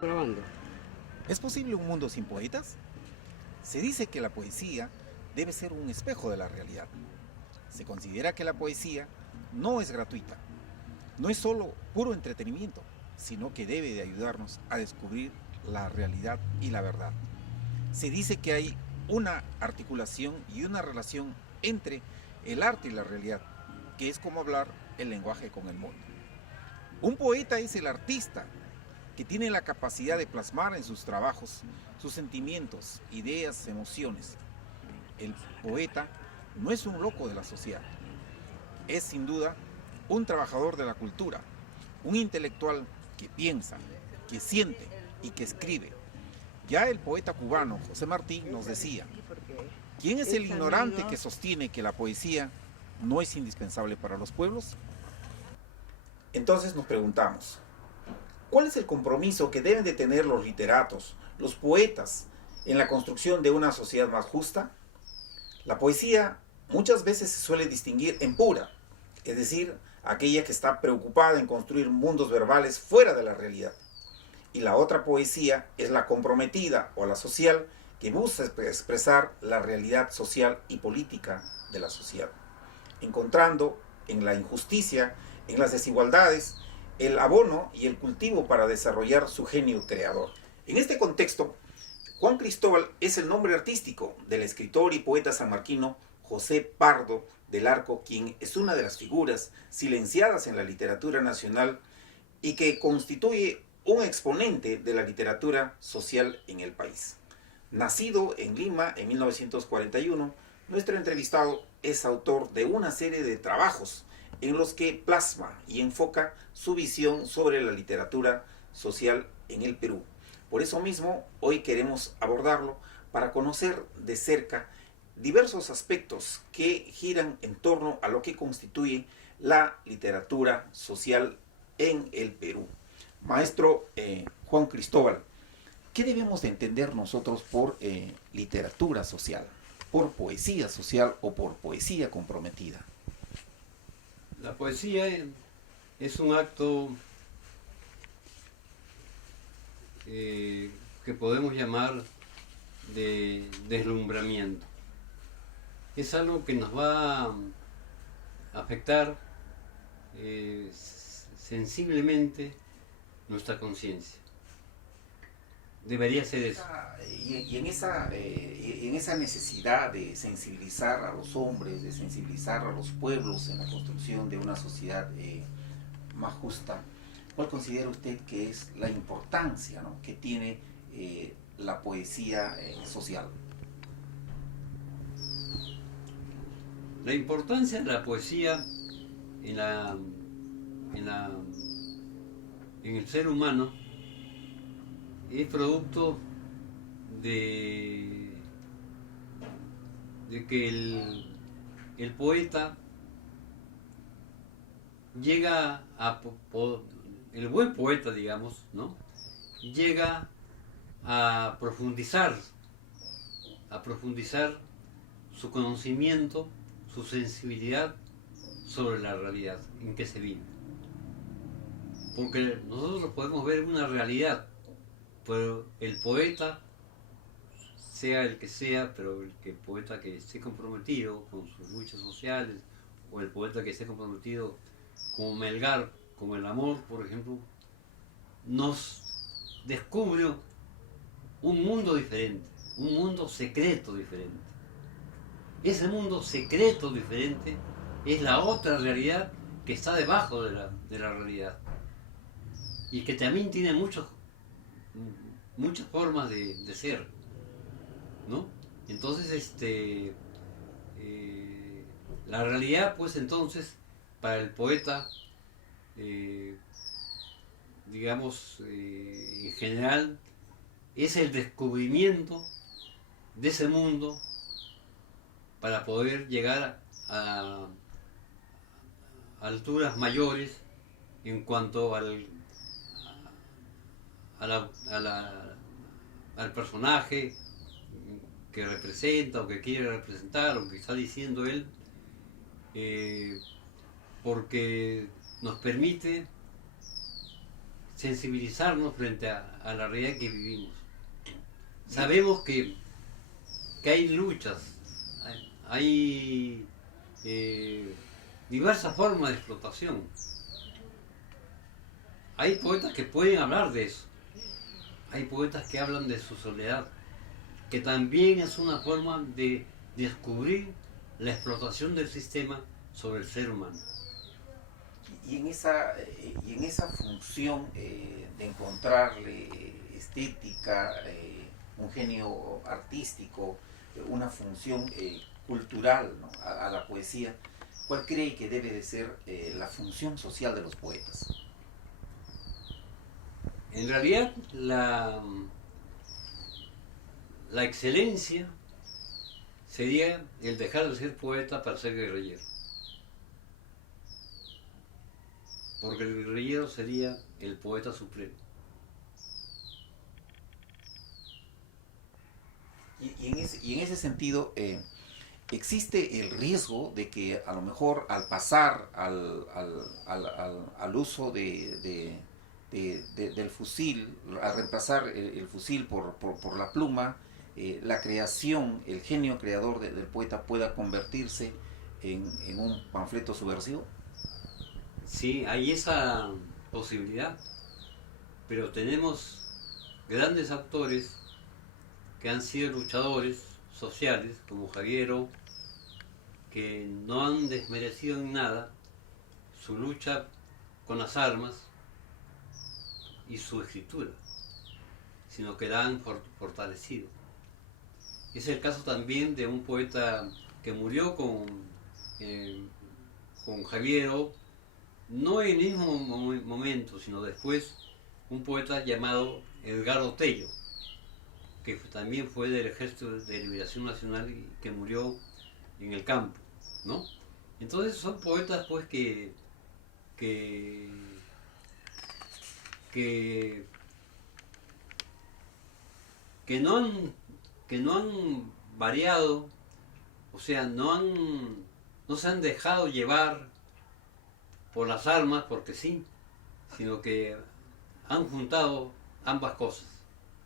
Grabando. ¿Es posible un mundo sin poetas? Se dice que la poesía debe ser un espejo de la realidad. Se considera que la poesía no es gratuita, no es solo puro entretenimiento, sino que debe de ayudarnos a descubrir la realidad y la verdad. Se dice que hay una articulación y una relación entre el arte y la realidad, que es como hablar el lenguaje con el mundo. Un poeta es el artista que tiene la capacidad de plasmar en sus trabajos sus sentimientos, ideas, emociones. El poeta no es un loco de la sociedad, es sin duda un trabajador de la cultura, un intelectual que piensa, que siente y que escribe. Ya el poeta cubano José Martí nos decía, ¿quién es el ignorante que sostiene que la poesía no es indispensable para los pueblos? Entonces nos preguntamos, ¿cuál es el compromiso que deben de tener los literatos, los poetas, en la construcción de una sociedad más justa? La poesía muchas veces se suele distinguir en pura, es decir, aquella que está preocupada en construir mundos verbales fuera de la realidad. Y la otra poesía es la comprometida o la social, que busca expresar la realidad social y política de la sociedad, encontrando en la injusticia, en las desigualdades, el abono y el cultivo para desarrollar su genio creador. En este contexto, Juan Cristóbal es el nombre artístico del escritor y poeta sanmarquino José Pardo del Arco, quien es una de las figuras silenciadas en la literatura nacional y que constituye un exponente de la literatura social en el país. Nacido en Lima en 1941, nuestro entrevistado es autor de una serie de trabajos en los que plasma y enfoca su visión sobre la literatura social en el Perú. Por eso mismo, hoy queremos abordarlo para conocer de cerca diversos aspectos que giran en torno a lo que constituye la literatura social en el Perú. Maestro Juan Cristóbal, ¿qué debemos de entender nosotros por literatura social, por poesía social o por poesía comprometida? La poesía es un acto que podemos llamar de deslumbramiento. Es algo que nos va a afectar sensiblemente nuestra conciencia. Debería ser eso. Y en esa necesidad de sensibilizar a los hombres, de sensibilizar a los pueblos en la construcción de una sociedad más justa, ¿cuál considera usted que es la importancia, ¿no?, que tiene la poesía social? La importancia de la poesía en, la, en, la, en el ser humano es producto de, de que el poeta llega a, el buen poeta, digamos, ¿no?, llega a profundizar su conocimiento, su sensibilidad sobre la realidad en que se vive. Porque nosotros podemos ver una realidad, pero el poeta, sea el que sea, pero el poeta que esté comprometido con sus luchas sociales, o el poeta que esté comprometido como Melgar, como el amor, por ejemplo, nos descubre un mundo diferente, un mundo secreto diferente. Ese mundo secreto diferente es la otra realidad que está debajo de la realidad y que también tiene muchas formas de ser, ¿no? Entonces, la realidad, pues entonces, para el poeta, eh, digamos, en general, es el descubrimiento de ese mundo para poder llegar a alturas mayores en cuanto a la, a la, al personaje que representa o que quiere representar o que está diciendo él, porque nos permite sensibilizarnos frente a la realidad que vivimos. Sabemos que hay luchas, hay diversas formas de explotación. Hay poetas que pueden hablar de eso. Hay poetas que hablan de su soledad, que también es una forma de descubrir la explotación del sistema sobre el ser humano. Y en esa función de encontrarle estética, un genio artístico, una función cultural, ¿no?, a la poesía, ¿cuál cree que debe de ser la función social de los poetas? En realidad, la excelencia sería el dejar de ser poeta para ser guerrillero. Porque el guerrillero sería el poeta supremo. Y en ese sentido, existe el riesgo de que a lo mejor al pasar al uso del fusil, a reemplazar el fusil por la pluma, la creación, el genio creador del poeta pueda convertirse en un panfleto subversivo? Sí, hay esa posibilidad, pero tenemos grandes autores que han sido luchadores sociales, como Javiero, que no han desmerecido en nada su lucha con las armas y su escritura, sino que la han fortalecido. Es el caso también de un poeta que murió con Javiero, no en el mismo momento, sino después, un poeta llamado Edgardo Tello, que también fue del Ejército de Liberación Nacional y que murió en el campo, ¿no? Entonces son poetas pues que no han variado, o sea, no se han dejado llevar por las armas porque sí, sino que han juntado ambas cosas,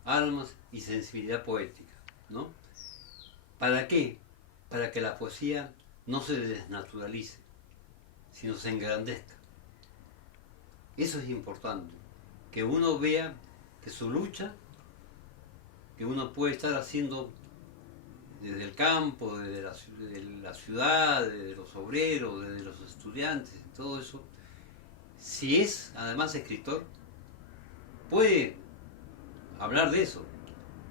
armas y sensibilidad poética, ¿no? ¿Para qué? Para que la poesía no se desnaturalice, sino se engrandezca. Eso es importante, que uno vea que su lucha, que uno puede estar haciendo desde el campo, desde la ciudad, desde los obreros, desde los estudiantes, todo eso, si es además escritor, puede hablar de eso,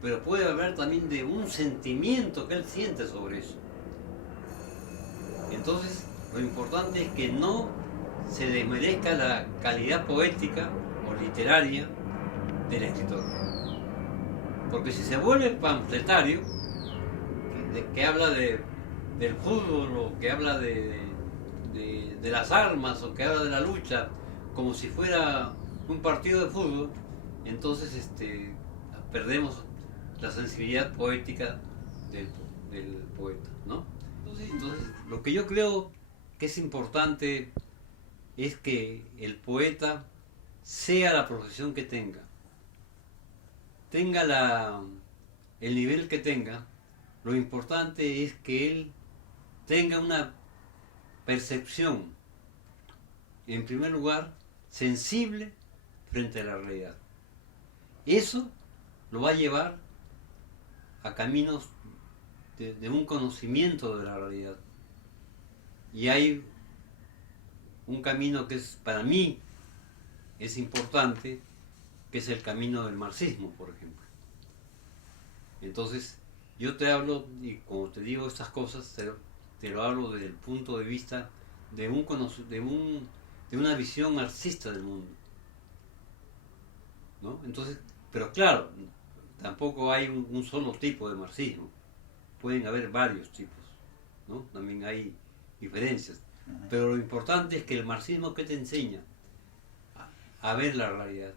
pero puede hablar también de un sentimiento que él siente sobre eso. Entonces, lo importante es que no se desmerezca la calidad poética o literaria del escritor. Porque si se vuelve panfletario, que habla del fútbol, o que habla de las armas, o que habla de la lucha, como si fuera un partido de fútbol, entonces perdemos la sensibilidad poética del poeta, ¿no? Entonces, lo que yo creo que es importante es que el poeta, sea la profesión que tenga el nivel que tenga, lo importante es que él tenga una percepción, en primer lugar, sensible frente a la realidad. Eso lo va a llevar a caminos de un conocimiento de la realidad. Y hay un camino que para mí es importante, que es el camino del marxismo, por ejemplo. Entonces, yo te hablo, y como te digo estas cosas, te lo hablo desde el punto de vista de una visión marxista del mundo, ¿no? Entonces, pero claro, tampoco hay un solo tipo de marxismo, pueden haber varios tipos, ¿no? También hay diferencias, pero lo importante es que el marxismo, ¿qué te enseña? A ver la realidad,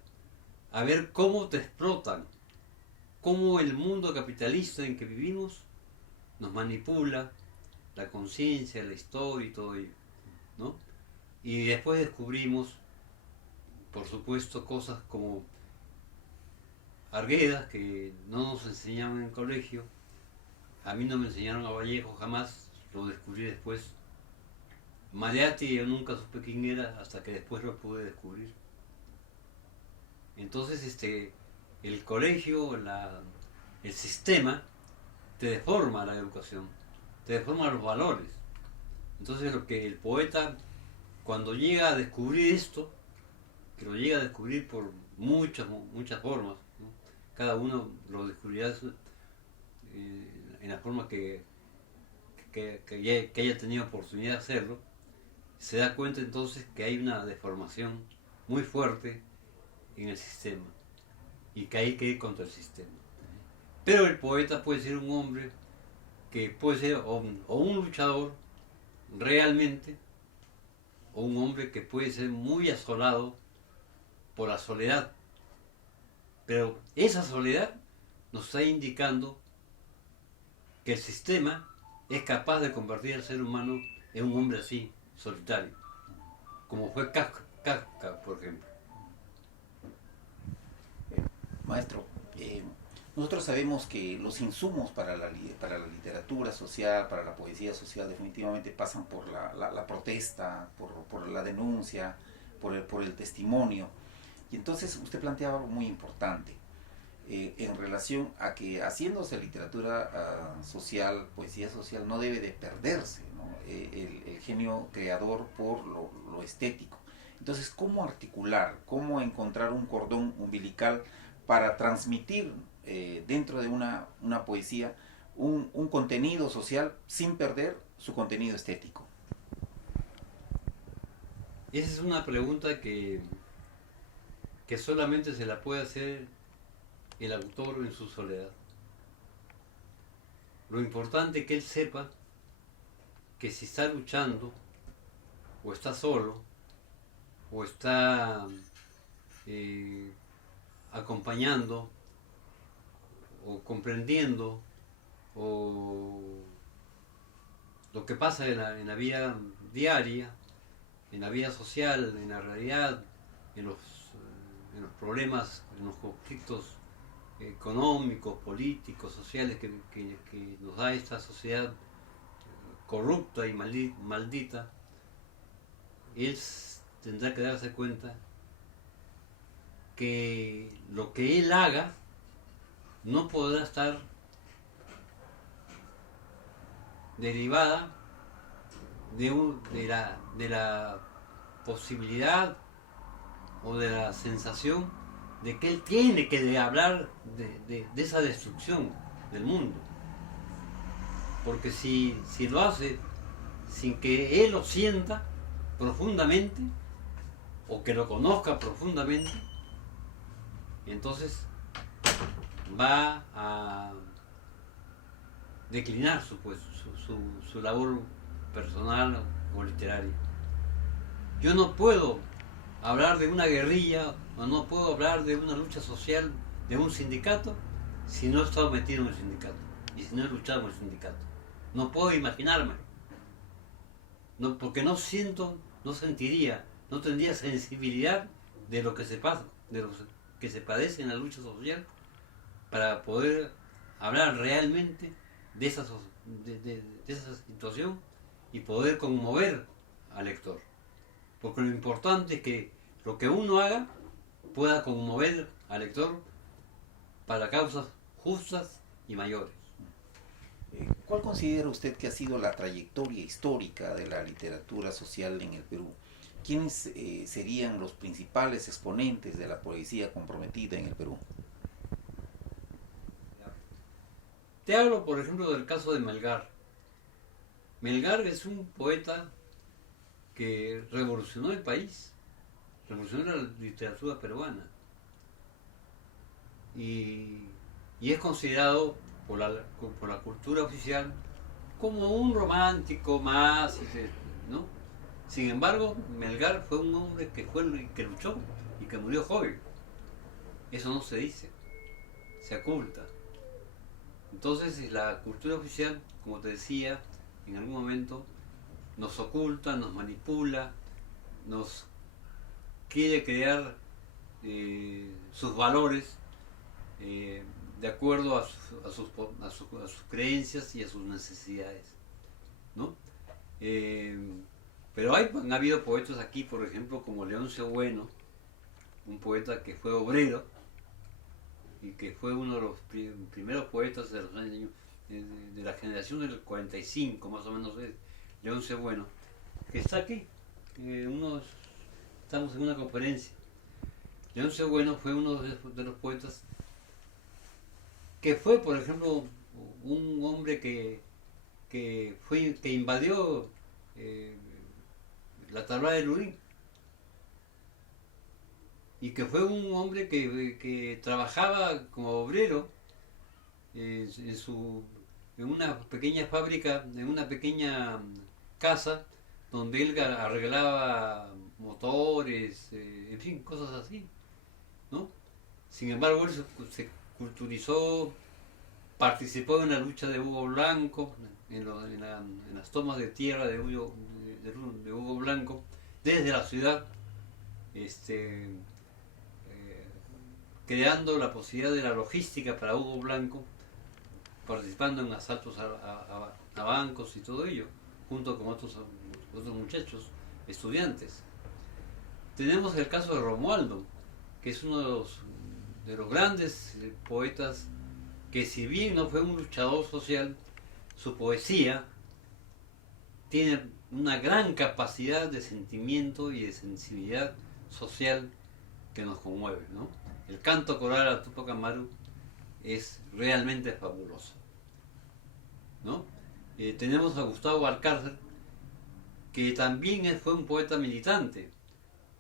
a ver cómo te explotan, cómo el mundo capitalista en que vivimos nos manipula la conciencia, la historia y todo ello, ¿no? Y después descubrimos por supuesto, cosas como Arguedas, que no nos enseñaban en el colegio. A mí no me enseñaron a Vallejo jamás, lo descubrí después. Mariátegui yo nunca supe quién era hasta que después lo pude descubrir. Entonces el colegio, el sistema, te deforma la educación, te deforma los valores. Entonces lo que el poeta, cuando llega a descubrir esto, que lo llega a descubrir por muchas formas, ¿no? Cada uno lo descubrirá en la forma que haya tenido oportunidad de hacerlo, se da cuenta entonces que hay una deformación muy fuerte en el sistema y que hay que ir contra el sistema. Pero el poeta puede ser un hombre que puede ser o un luchador realmente, o un hombre que puede ser muy asolado por la soledad. Pero esa soledad nos está indicando que el sistema es capaz de convertir al ser humano en un hombre así, solitario, como fue Kafka, por ejemplo. Maestro, nosotros sabemos que los insumos para la literatura social, para la poesía social, definitivamente pasan por la protesta, por la denuncia, por el testimonio. Y entonces usted planteaba algo muy importante en relación a que haciéndose literatura social, poesía social, no debe de perderse, ¿no? El genio creador por lo estético. Entonces, ¿cómo articular, cómo encontrar un cordón umbilical para transmitir dentro de una poesía un contenido social sin perder su contenido estético? Esa es una pregunta que solamente se la puede hacer el autor en su soledad. Lo importante es que él sepa que si está luchando, o está solo, o está acompañando, o comprendiendo, o lo que pasa en la vida diaria, en la vida social, en la realidad, en los problemas, en los conflictos económicos, políticos, sociales que nos da esta sociedad corrupta y maldita, él tendrá que darse cuenta que lo que él haga no podrá estar derivada de la posibilidad o de la sensación de que él tiene que hablar de esa destrucción del mundo. Porque si lo hace sin que él lo sienta profundamente, o que lo conozca profundamente, entonces va a declinar su labor personal o literaria. Yo no puedo hablar de una guerrilla, o no puedo hablar de una lucha social, de un sindicato, si no he estado metido en el sindicato y si no he luchado en el sindicato. No puedo imaginármelo, no, porque no siento, no sentiría, no tendría sensibilidad de lo que se pasa, de lo que se padece en la lucha social, para poder hablar realmente de esa situación y poder conmover al lector. Porque lo importante es que lo que uno haga pueda conmover al lector para causas justas y mayores. ¿Cuál considera usted que ha sido la trayectoria histórica de la literatura social en el Perú? ¿Quiénes serían los principales exponentes de la poesía comprometida en el Perú? Te hablo, por ejemplo, del caso de Melgar. Melgar es un poeta que revolucionó el país, revolucionó la literatura peruana. Y es considerado por la cultura oficial como un romántico más, ¿no? Sin embargo, Melgar fue un hombre que luchó y que murió joven. Eso no se dice, se oculta. Entonces la cultura oficial, como te decía, en algún momento nos oculta, nos manipula, nos quiere crear sus valores de acuerdo a sus creencias y a sus necesidades, ¿no? Pero han habido poetas aquí, por ejemplo, como Leoncio Bueno, un poeta que fue obrero y que fue uno de los primeros poetas de los años de la generación del 45, más o menos, Leoncio Bueno, que está aquí. Estamos en una conferencia. Leoncio Bueno fue uno de los poetas que fue, por ejemplo, un hombre que invadió la Tablada de Lurín, y que fue un hombre que trabajaba como obrero en una pequeña fábrica, en una pequeña casa, donde él arreglaba motores, en fin, cosas así, ¿no? Sin embargo, él se culturizó, participó en la lucha de Hugo Blanco, en las tomas de tierra de Hugo Blanco, desde la ciudad, creando la posibilidad de la logística para Hugo Blanco, participando en asaltos a bancos y todo ello, junto con otros muchachos, estudiantes. Tenemos el caso de Romualdo, que es uno de los grandes poetas, que si bien no fue un luchador social, su poesía tiene una gran capacidad de sentimiento y de sensibilidad social que nos conmueve, ¿no? El canto coral a Tupac Amaru es realmente fabuloso, ¿no? Tenemos a Gustavo Valcárcel, que también fue un poeta militante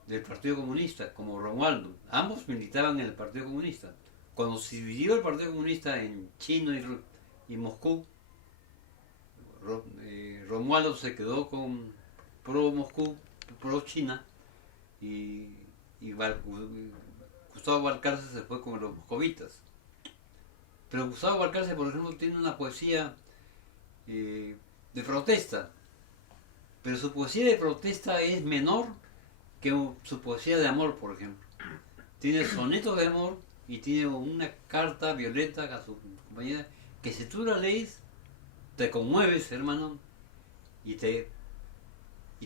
del Partido Comunista, como Romualdo. Ambos militaban en el Partido Comunista. Cuando se dividió el Partido Comunista en China y Moscú, Romualdo se quedó con pro Moscú, pro China, y Gustavo Valcárcel se fue con los moscovitas. Pero Gustavo Valcárcel, por ejemplo, tiene una poesía de protesta, pero su poesía de protesta es menor que su poesía de amor, por ejemplo. Tiene sonetos de amor y tiene una carta violeta a su compañera, que si tú la lees, te conmueves, hermano, y te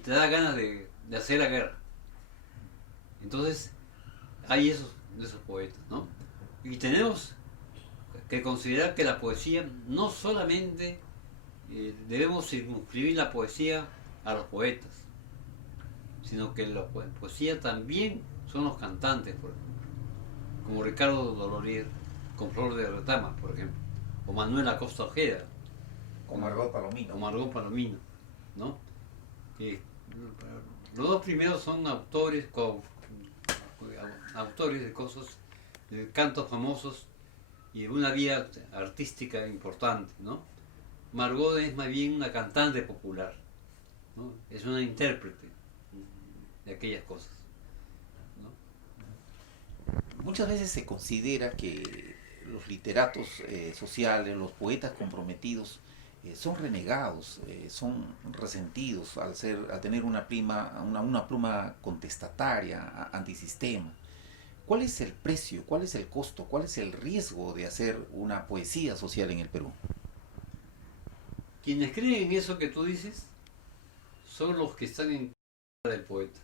da ganas de hacer la guerra. Entonces, hay esos poetas, ¿no? Y tenemos que considerar que la poesía no solamente debemos circunscribir la poesía a los poetas, sino que la poesía también son los cantantes, por ejemplo, como Ricardo Dolorier con Flor de Retama, por ejemplo, o Manuel Acosta Ojeda, o Margot Palomino. ¿no? Los dos primeros son autores de cosas, de cantos famosos y de una vida artística importante, ¿no? Margot es más bien una cantante popular, ¿no? Es una intérprete de aquellas cosas, ¿no? Muchas veces se considera que los literatos sociales, los poetas comprometidos, son renegados, son resentidos al tener una pluma contestataria, antisistema. ¿Cuál es el precio, cuál es el costo, cuál es el riesgo de hacer una poesía social en el Perú? Quienes creen en eso que tú dices son los que están en contra del poeta.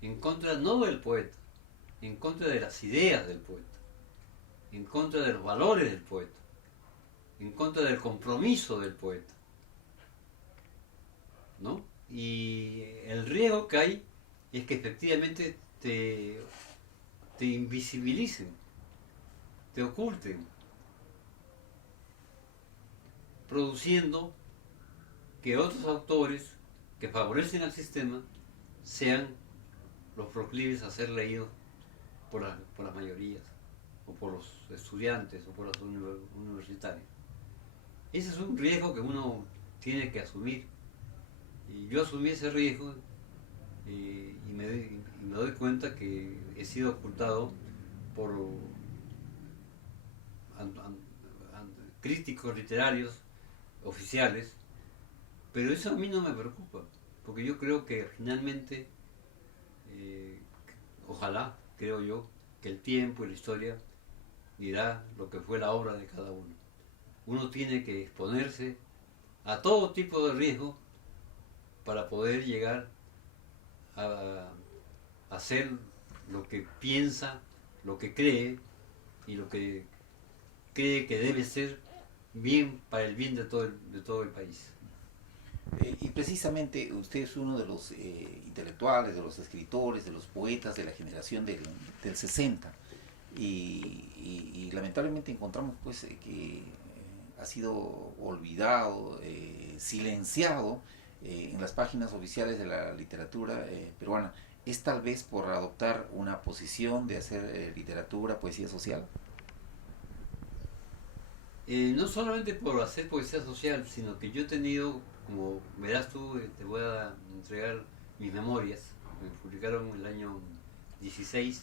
En contra no del poeta, en contra de las ideas del poeta, en contra de los valores del poeta, en contra del compromiso del poeta, ¿no? Y el riesgo que hay es que efectivamente te invisibilicen, te oculten, produciendo que otros autores que favorecen al sistema sean los proclives a ser leídos por las mayorías, o por los estudiantes, o por los universitarios. Ese es un riesgo que uno tiene que asumir. Y yo asumí ese riesgo y me doy cuenta que he sido ocultado por críticos literarios oficiales, pero eso a mí no me preocupa, porque yo creo que finalmente, ojalá, creo yo, que el tiempo y la historia dirá lo que fue la obra de cada uno. Uno tiene que exponerse a todo tipo de riesgo para poder llegar a hacer lo que piensa, lo que cree y lo que cree que debe ser bien para el bien de todo el país. Y precisamente usted es uno de los intelectuales, de los escritores, de los poetas de la generación del 60 y lamentablemente encontramos pues que ha sido olvidado, silenciado en las páginas oficiales de la literatura peruana. ¿Es tal vez por adoptar una posición de hacer literatura, poesía social? No solamente por hacer poesía social, sino que yo he tenido, como verás tú, te voy a entregar mis memorias, me publicaron en el año 2016,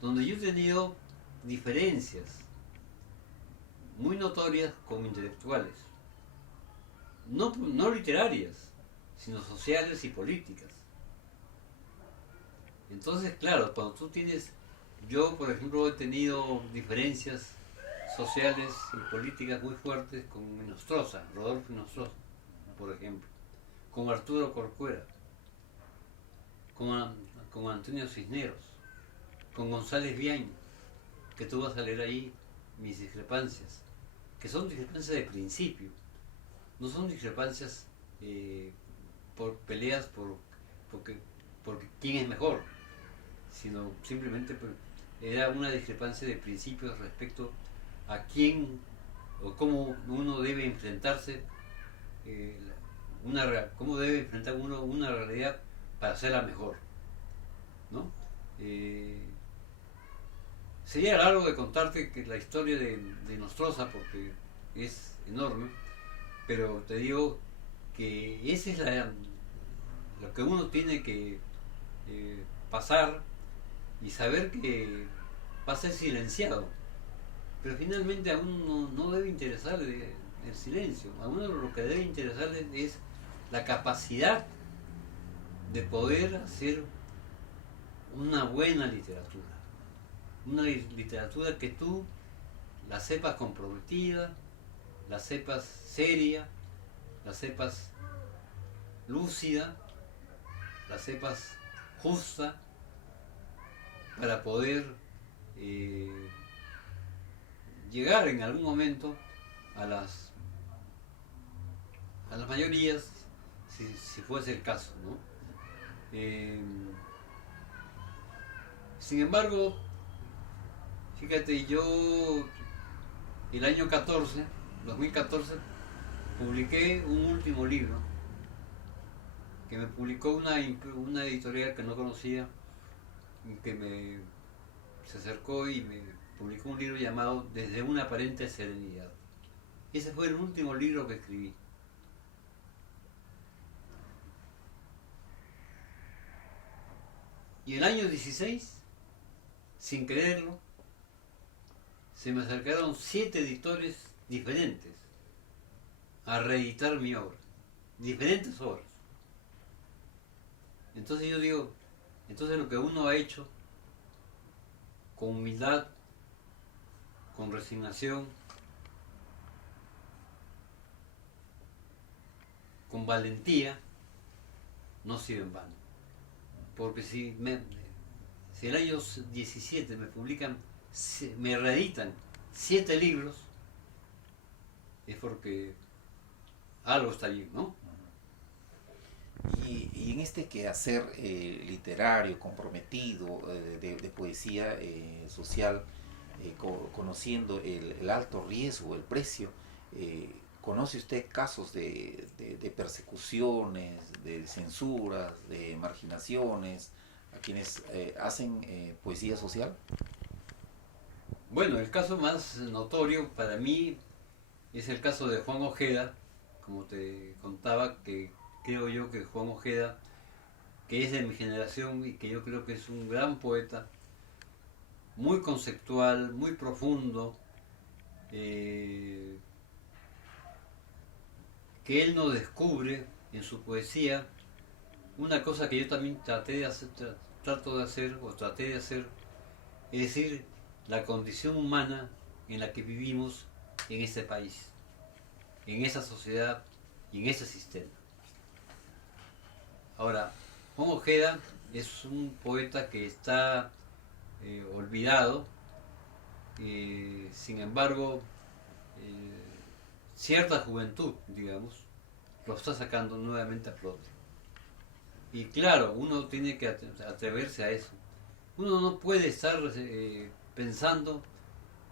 donde yo he tenido diferencias muy notorias con intelectuales, no literarias, sino sociales y políticas. Entonces, claro, cuando tú tienes, yo por ejemplo he tenido diferencias sociales y políticas muy fuertes con Nostroza, Rodolfo Nostroza, por ejemplo, con Arturo Corcuera, con, con Antonio Cisneros, con González Viaño, que tú vas a leer ahí mis discrepancias, que son discrepancias de principio, no son discrepancias por peleas porque, porque quién es mejor, sino simplemente era una discrepancia de principios respecto a quién o cómo uno debe enfrentarse, cómo debe enfrentar uno una realidad para hacerla mejor, ¿no? Sería largo de contarte que la historia de Nostroza porque es enorme, pero te digo que ese es lo que uno tiene que pasar y saber que va a ser silenciado. Pero finalmente a uno no debe interesarle el silencio. A uno lo que debe interesarle es la capacidad de poder hacer una buena literatura. Una literatura que tú la sepas comprometida, la sepas seria, la sepas lúcida, la sepas justa, para poder llegar en algún momento a las mayorías, si fuese el caso, ¿no? Sin embargo, fíjate, yo el año 2014, publiqué un último libro que me publicó una editorial que no conocía, que se acercó y me publicó un libro llamado Desde una aparente serenidad. Ese fue el último libro que escribí. Y el año 16, sin creerlo, se me acercaron 7 editores diferentes a reeditar mi obra, diferentes obras. Entonces yo digo, entonces lo que uno ha hecho con humildad, con resignación, con valentía, no sirve en vano. Porque si el año 17 me publican, me reeditan 7 libros, es porque algo está bien, ¿no? Y en este quehacer literario, comprometido, de poesía social, conociendo el alto riesgo, el precio, ¿conoce usted casos de persecuciones, de censuras, de marginaciones a quienes hacen poesía social? Bueno, el caso más notorio para mí es el caso de Juan Ojeda, como te contaba, que creo yo que Juan Ojeda, que es de mi generación y que yo creo que es un gran poeta, muy conceptual, muy profundo, que él nos descubre en su poesía una cosa que yo también traté de hacer, trato de hacer, o traté de hacer, es decir, la condición humana en la que vivimos en este país, en esa sociedad y en ese sistema. Ahora, Juan Ojeda es un poeta que está olvidado, sin embargo, cierta juventud, digamos, lo está sacando nuevamente a flote. Y claro, uno tiene que atreverse a eso. Uno no puede estar pensando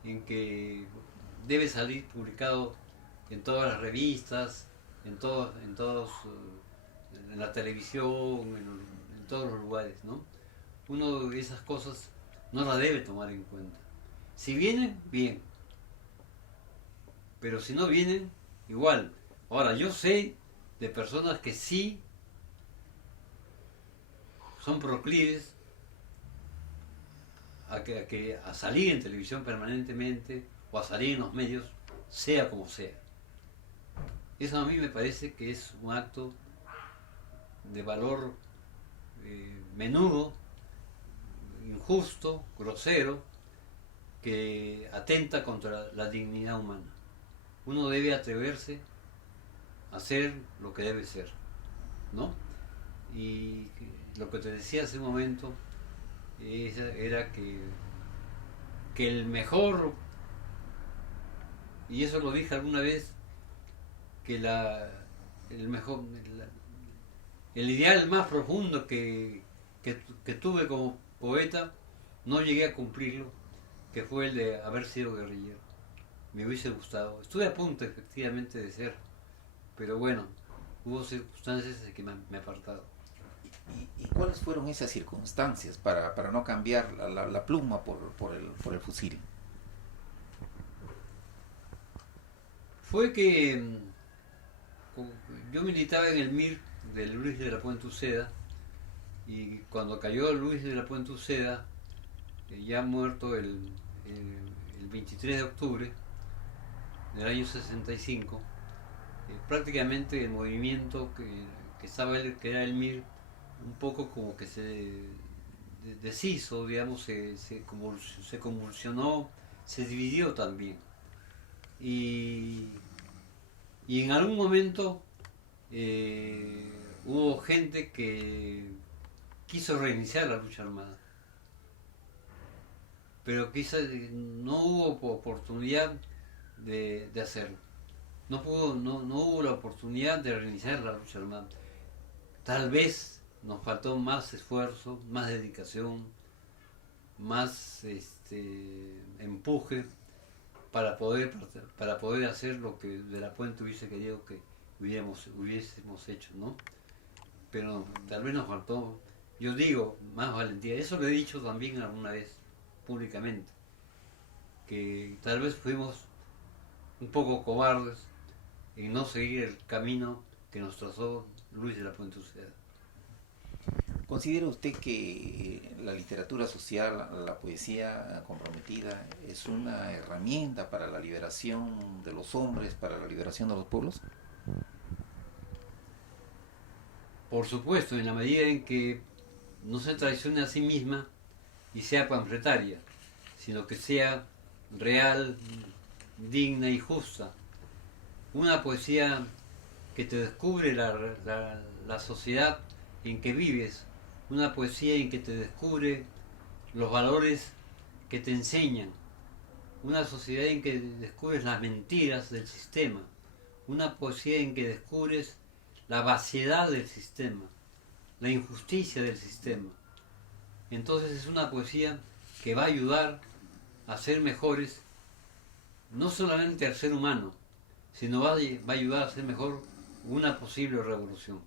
en que debe salir publicado en todas las revistas, en la televisión, en todos los lugares, ¿no? Uno de esas cosas no las debe tomar en cuenta. Si vienen, bien. Pero si no vienen, igual. Ahora, yo sé de personas que sí son proclives a salir en televisión permanentemente o a salir en los medios, sea como sea. Eso a mí me parece que es un acto de valor menudo, injusto, grosero, que atenta contra la dignidad humana. Uno debe atreverse a hacer lo que debe ser, ¿no? Y lo que te decía hace un momento era que el mejor, y eso lo dije alguna vez, que el ideal más profundo que tuve como poeta, no llegué a cumplirlo, que fue el de haber sido guerrillero. Me hubiese gustado. Estuve a punto efectivamente de ser, pero bueno, hubo circunstancias de que me he apartado. ¿Y cuáles fueron esas circunstancias para no cambiar la pluma por el fusil? Fue que yo militaba en el MIR de Luis de la Puente Uceda, y cuando cayó Luis de la Puente Uceda, ya muerto el 23 de octubre del año 65, prácticamente el movimiento que estaba que era el MIR, un poco como que se deshizo, digamos, se convulsionó, se dividió también. Y en algún momento hubo gente que quiso reiniciar la lucha armada, pero quizás no hubo oportunidad de hacerlo. No hubo la oportunidad de reiniciar la lucha armada. Tal vez nos faltó más esfuerzo, más dedicación, más empuje para poder hacer lo que De la Puente hubiese querido que hubiésemos hecho, ¿no? Pero tal vez nos faltó, yo digo, más valentía. Eso lo he dicho también alguna vez públicamente, que tal vez fuimos un poco cobardes en no seguir el camino que nos trazó Luis de la Puente Uceda. ¿Considera usted que la literatura social, la poesía comprometida, es una herramienta para la liberación de los hombres, para la liberación de los pueblos? Por supuesto, en la medida en que no se traicione a sí misma y sea panfletaria, sino que sea real, digna y justa. Una poesía que te descubre la sociedad en que vives, una poesía en que te descubre los valores que te enseñan, una sociedad en que descubres las mentiras del sistema, una poesía en que descubres la vaciedad del sistema, la injusticia del sistema. Entonces es una poesía que va a ayudar a ser mejores, no solamente al ser humano, sino va a ayudar a ser mejor una posible revolución.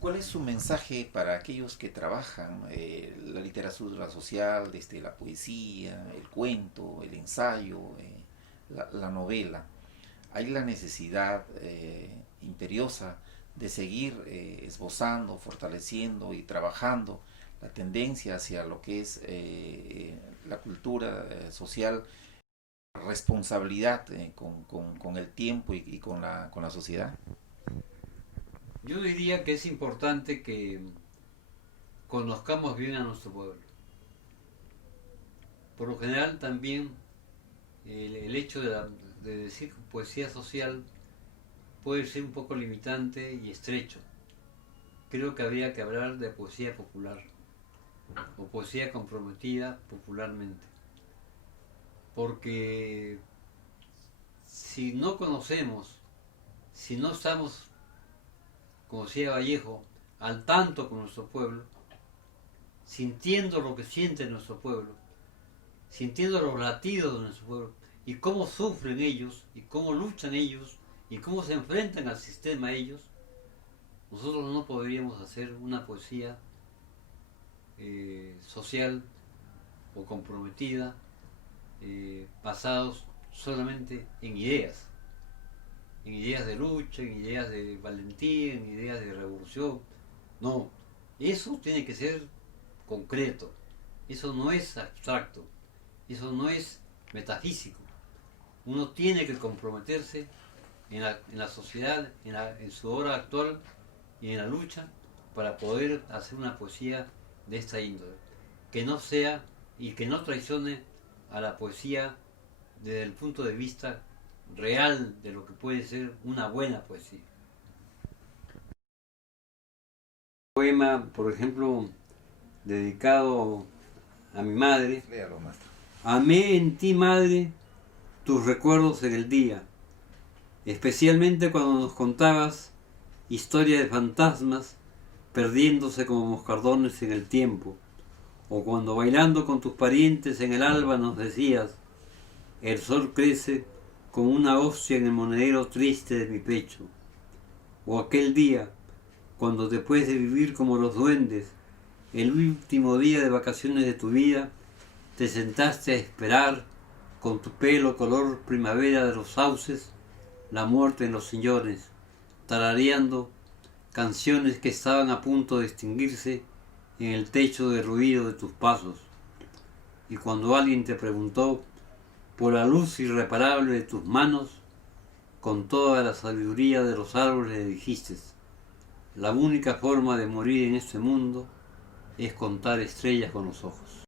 ¿Cuál es su mensaje para aquellos que trabajan la literatura social, desde la poesía, el cuento, el ensayo, la novela? Hay la necesidad imperiosa de seguir esbozando, fortaleciendo y trabajando la tendencia hacia lo que es la cultura social, responsabilidad con el tiempo y con la sociedad. Yo diría que es importante que conozcamos bien a nuestro pueblo. Por lo general también el hecho de decir poesía social puede ser un poco limitante y estrecho. Creo que habría que hablar de poesía popular o poesía comprometida popularmente. Porque si no conocemos, si no estamos, como decía Vallejo, al tanto con nuestro pueblo, sintiendo lo que siente nuestro pueblo, sintiendo los latidos de nuestro pueblo, y cómo sufren ellos, y cómo luchan ellos, y cómo se enfrentan al sistema ellos, nosotros no podríamos hacer una poesía social o comprometida, basados solamente en ideas de lucha, en ideas de valentía, en ideas de revolución. No, eso tiene que ser concreto, eso no es abstracto, eso no es metafísico. Uno tiene que comprometerse en la sociedad, en su hora actual y en la lucha para poder hacer una poesía de esta índole, que no sea y que no traicione a la poesía desde el punto de vista real de lo que puede ser una buena poesía. Poema, por ejemplo, dedicado a mi madre. Léalo, maestro. Amé en ti, madre, tus recuerdos en el día, especialmente cuando nos contabas historias de fantasmas perdiéndose como moscardones en el tiempo, o cuando bailando con tus parientes en el alba nos decías: el sol crece como una hostia en el monedero triste de mi pecho. O aquel día, cuando después de vivir como los duendes, el último día de vacaciones de tu vida, te sentaste a esperar, con tu pelo color primavera de los sauces, la muerte en los sillones, tarareando canciones que estaban a punto de extinguirse en el techo de ruido de tus pasos. Y cuando alguien te preguntó por la luz irreparable de tus manos, con toda la sabiduría de los árboles le dijiste: la única forma de morir en este mundo es contar estrellas con los ojos.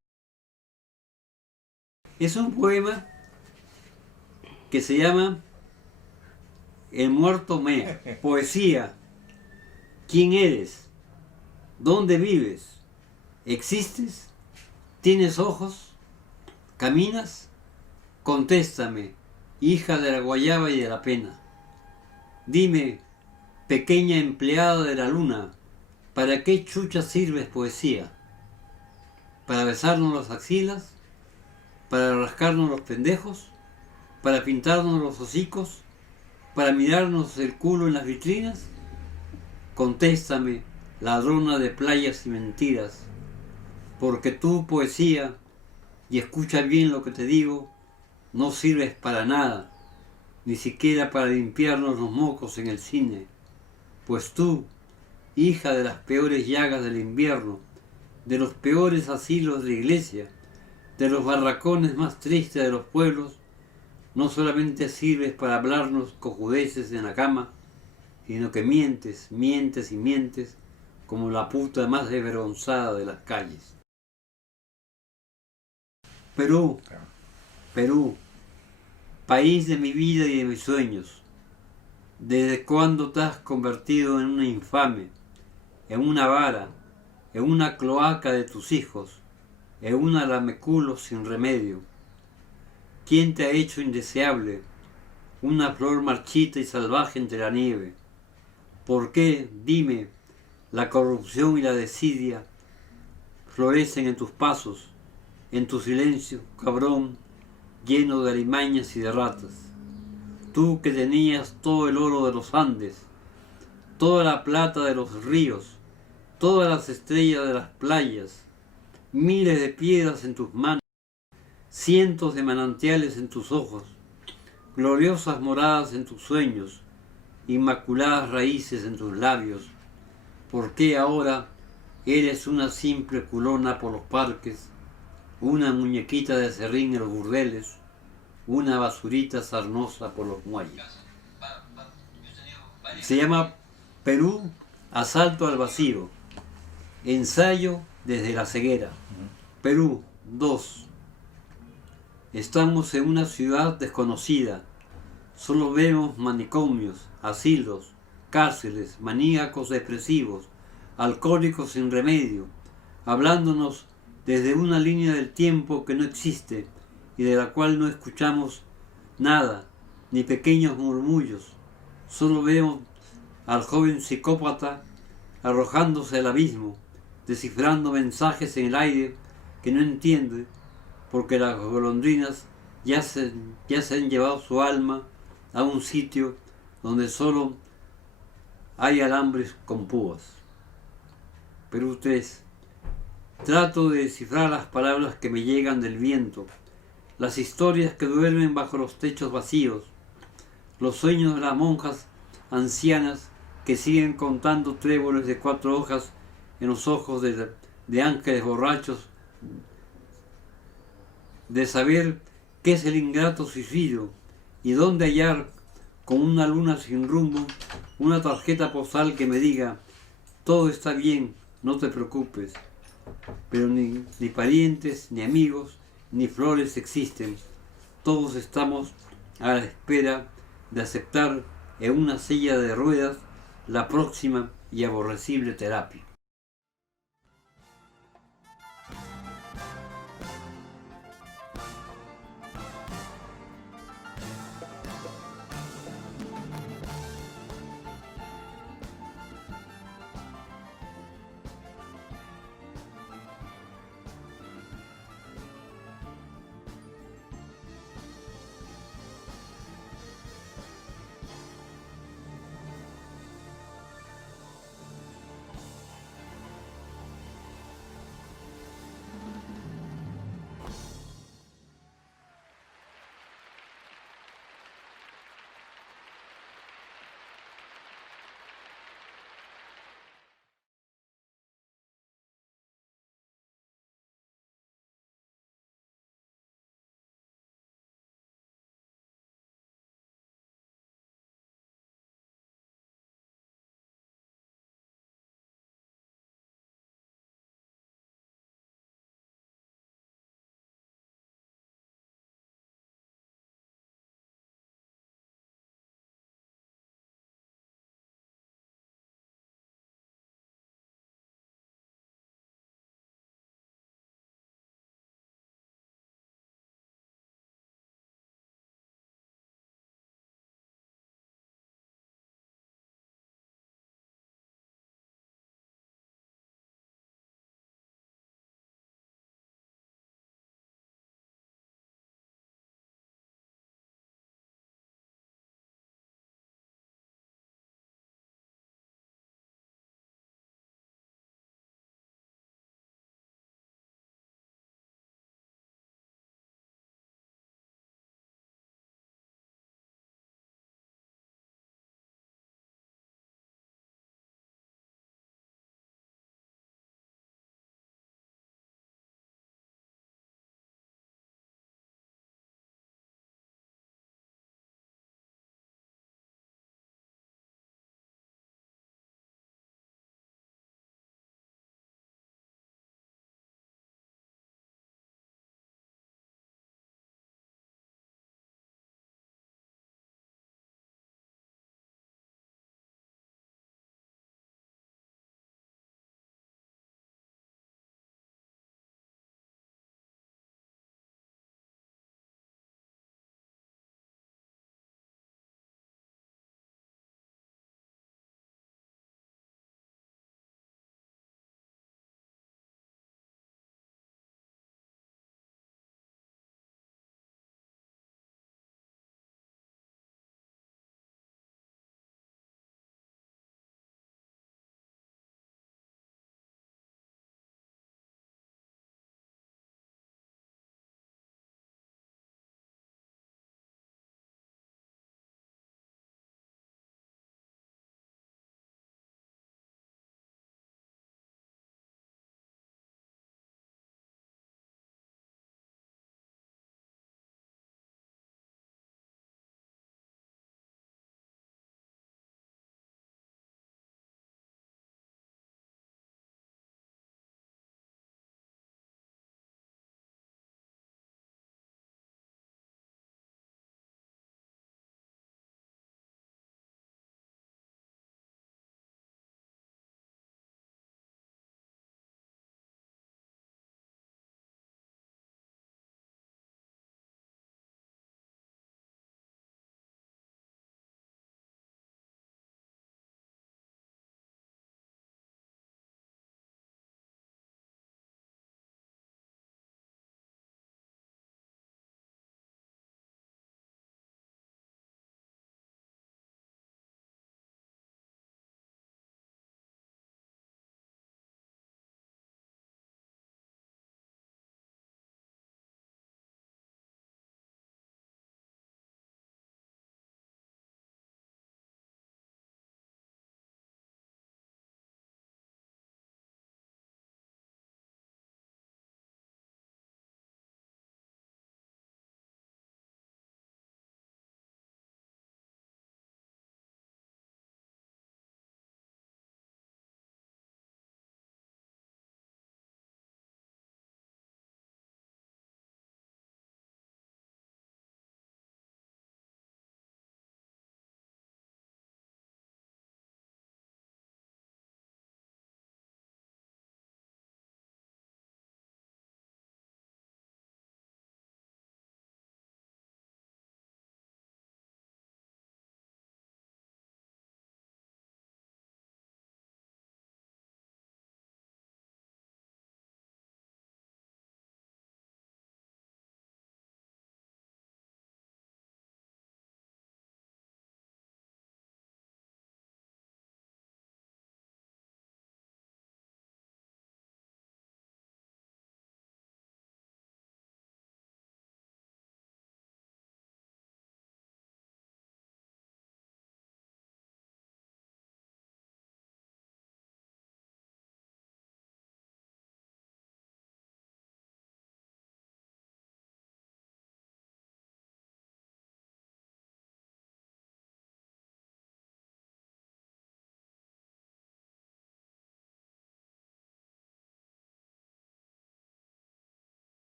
Es un poema que se llama El muerto me, poesía. ¿Quién eres? ¿Dónde vives? ¿Existes? ¿Tienes ojos? ¿Caminas? Contéstame, hija de la guayaba y de la pena. Dime, pequeña empleada de la luna, ¿para qué chucha sirves poesía? ¿Para besarnos las axilas? ¿Para rascarnos los pendejos? ¿Para pintarnos los hocicos? ¿Para mirarnos el culo en las vitrinas? Contéstame, ladrona de playas y mentiras, porque tu poesía, y escucha bien lo que te digo, no sirves para nada, ni siquiera para limpiarnos los mocos en el cine, pues tú, hija de las peores llagas del invierno, de los peores asilos de la iglesia, de los barracones más tristes de los pueblos, no solamente sirves para hablarnos cojudeces en la cama, sino que mientes, mientes y mientes como la puta más desvergonzada de las calles. Perú, Perú, país de mi vida y de mis sueños, ¿desde cuándo te has convertido en una infame, en una vara, en una cloaca de tus hijos, en una lameculo sin remedio? ¿Quién te ha hecho indeseable, una flor marchita y salvaje entre la nieve? ¿Por qué, dime, la corrupción y la desidia florecen en tus pasos, en tu silencio, cabrón, lleno de alimañas y de ratas? Tú que tenías todo el oro de los Andes, toda la plata de los ríos, todas las estrellas de las playas, miles de piedras en tus manos, cientos de manantiales en tus ojos, gloriosas moradas en tus sueños, inmaculadas raíces en tus labios. ¿Por qué ahora eres una simple culona por los parques, una muñequita de acerrín en los burdeles, una basurita sarnosa por los muelles? Se llama Perú, asalto al vacío, ensayo desde la ceguera. Perú, 2. Estamos en una ciudad desconocida. Solo vemos manicomios, asilos, cárceles, maníacos depresivos, alcohólicos sin remedio, hablándonos desde una línea del tiempo que no existe y de la cual no escuchamos nada, ni pequeños murmullos. Solo vemos al joven psicópata arrojándose al abismo, descifrando mensajes en el aire que no entiende, porque las golondrinas ya se han llevado su alma a un sitio donde solo hay alambres con púas. Perú 3. Trato de descifrar las palabras que me llegan del viento, las historias que duermen bajo los techos vacíos, los sueños de las monjas ancianas que siguen contando tréboles de 4 hojas en los ojos de ángeles borrachos, de saber qué es el ingrato suicidio y dónde hallar, con una luna sin rumbo, una tarjeta postal que me diga: todo está bien, no te preocupes. Pero ni parientes, ni amigos, ni flores existen. Todos estamos a la espera de aceptar en una silla de ruedas la próxima y aborrecible terapia.